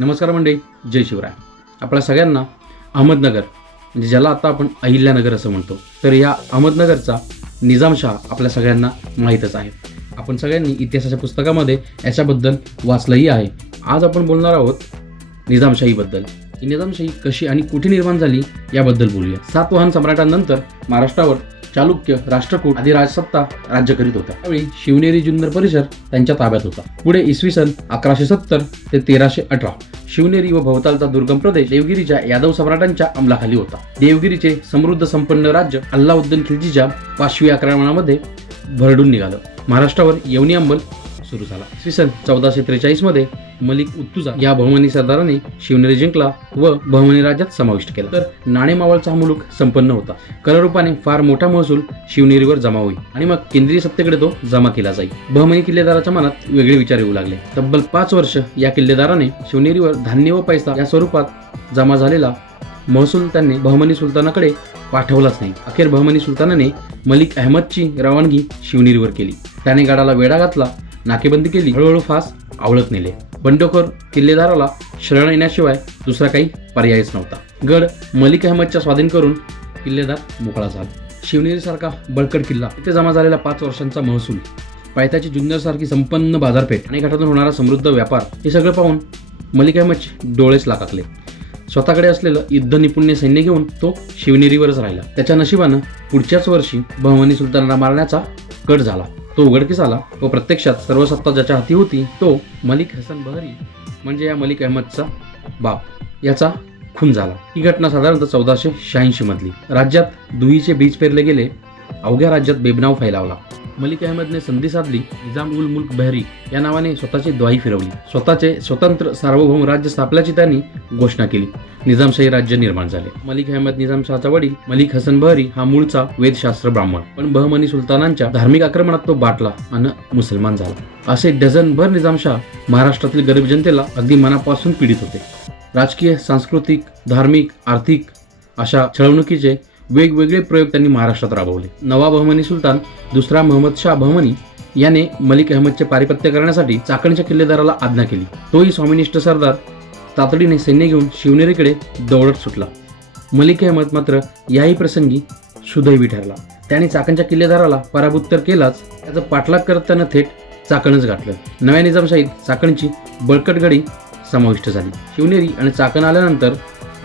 नमस्कार मंडळी जय शिवराय. आपल्या सगळ्यांना अहमदनगर म्हणजे ज्याला आता आपण अहिल्यानगर असं म्हणतो तर या अहमदनगरचा निजामशाह आपल्या सगळ्यांना माहीतच आहे. आपण सगळ्यांनी इतिहासाच्या पुस्तकामध्ये याच्याबद्दल वाचलंही आहे. आज आपण बोलणार आहोत निजामशाहीबद्दल ही निजामशाही कशी आणि कुठे निर्माण झाली याबद्दल बोलूया. सातवाहन सम्राटांनंतर महाराष्ट्रावर चालुक्य राष्ट्रकूट आदी राजसत्ता राज्य करीत होता त्यावेळी शिवनेरी जुन्नर परिसर त्यांच्या ताब्यात होता. पुढे इसवी सन अकराशे सत्तर ते तेराशे अठरा शिवनेरी व भोवतालचा दुर्गम प्रदेश देवगिरीच्या यादव सम्राटांच्या अंमलाखाली होता. देवगिरीचे समृद्ध संपन्न राज्य अल्लाउद्दीन खिलजीच्या पाचवी आक्रमणामध्ये भरडून निघालं. महाराष्ट्रावर यवनी अंमल सुरू झाला. इसवी सन चौदाशे त्रेचाळीसमध्ये मलिक उत्तुजा या बहुमनी सरदाराने शिवनेरी जिंकला व बहुमनी राज्यात समाविष्ट केला. तर नाणे मावळचा हा मुलूक संपन्न होता. कररूपाने फार मोठा महसूल शिवनेरीवर जमा होईल आणि मग केंद्रीय सत्तेकडे तो जमा केला जाईल. बहमनी किल्लेदाराच्या मनात वेगळे विचार येऊ लागले. तब्बल पाच वर्ष या किल्लेदाराने शिवनेरीवर धान्य व पैसा या स्वरूपात जमा झालेला महसूल त्यांनी बहमनी सुलतानाकडे पाठवलाच नाही. अखेर बहमनी सुलतानाने मलिक अहमदची रवानगी शिवनेरीवर केली. त्याने गडाला वेढा घातला नाकेबंदी केली हळूहळू फास आवळत नेले. बंडखोर किल्लेदाराला शरण येण्याशिवाय दुसरा काही पर्यायच नव्हता. गड मलिक अहमदच्या स्वाधीन करून किल्लेदार मोकळा झाला. शिवनेरीसारखा बळकट किल्ला इथे जमा झालेला पाच वर्षांचा महसूल पायथ्याची जुन्नरसारखी संपन्न बाजारपेठ आणि घाटातून होणारा समृद्ध व्यापार हे सगळं पाहून मलिक अहमद डोळेच लाकाकले स्वतःकडे असलेलं युद्ध निपुण्य सैन्य घेऊन तो शिवनेरीवरच राहिला. त्याच्या नशिबानं पुढच्याच वर्षी बहमनी सुलतानाला मारण्याचा कट झाला. तो उघडकीस आला. व प्रत्यक्षात सर्व सत्ता ज्याच्या हाती होती. तो मलिक हसन बहरी म्हणजे या मलिक अहमदचा बाप. याचा खून झाला. ही घटना साधारणतः चौदाशे शहाऐंशी मधली. राज्यात दुहीचे बीज पेरले गेले. अवघ्या राज्यात बेबनाव फैलावला. मलिक अहमदने संधी साधली निजाम उल मुल्क बहरी या नावाने स्वतःची द्वाही फिरवली. स्वतःचे स्वतंत्र सार्वभौम राज्य स्थापल्याची त्यांनी घोषणा केली. निजामशाही राज्य निर्माण झाले. मलिक अहमद निजामशाहचा वडील मलिक हसन बहरी हा मूळचा वेदशास्त्र ब्राह्मण. पण बहमनी सुलतानांच्या धार्मिक आक्रमणात तो बाटला आणि मुसलमान झाला. असे डझनभर निजामशाह महाराष्ट्रातील गरीब जनतेला अगदी मनापासून पीडित होते. राजकीय सांस्कृतिक धार्मिक आर्थिक अशा छळवणुकीचे वेगवेगळे प्रयोग त्यांनी महाराष्ट्रात राबवले. नवा बहमनी सुलतान दुसरा महम्मद शाह बहमनी याने मलिक अहमदचे पारिपत्य करण्यासाठी चाकणच्या किल्लेदाराला आज्ञा केली. तोही स्वामिनिष्ठ सरदार तातडीने सैन्य घेऊन शिवनेरीकडे दौडत सुटला. मलिक अहमद मात्र याही प्रसंगी सुदैवी ठरला. त्याने चाकणच्या किल्लेदाराला पराभूत तर केलाच त्याचा पाठलाग करत त्यानं थेट चाकणच गाठलं. नव्या निजामशाहीत चाकणची बळकट गडी समाविष्ट झाली. शिवनेरी आणि चाकण आल्यानंतर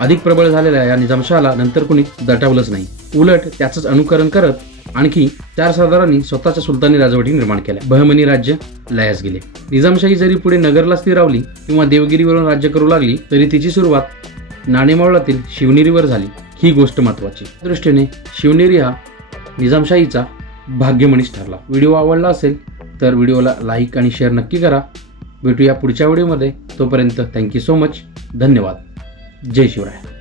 अधिक प्रबळ झालेल्या या निजामशहाला नंतर कुणी दटावलंच नाही. उलट त्याचंच अनुकरण करत आणखी चार सरदारांनी स्वतःच्या सुलतानी राजवटी निर्माण केल्या. बहमनी राज्य लयास गेले. निजामशाही जरी पुढे नगरला स्थिरावली किंवा देवगिरीवरून राज्य करू लागली तरी तिची सुरुवात नाणेमावळातील शिवनेरीवर झाली. ही गोष्ट महत्वाची दृष्टीने शिवनेरी हा निजामशाहीचा भाग्यमनीच ठरला. व्हिडिओ आवडला असेल तर व्हिडिओला लाईक आणि शेअर नक्की करा. भेटूया पुढच्या व्हिडिओमध्ये. तोपर्यंत थँक्यू सो मच धन्यवाद. जय शिवराय.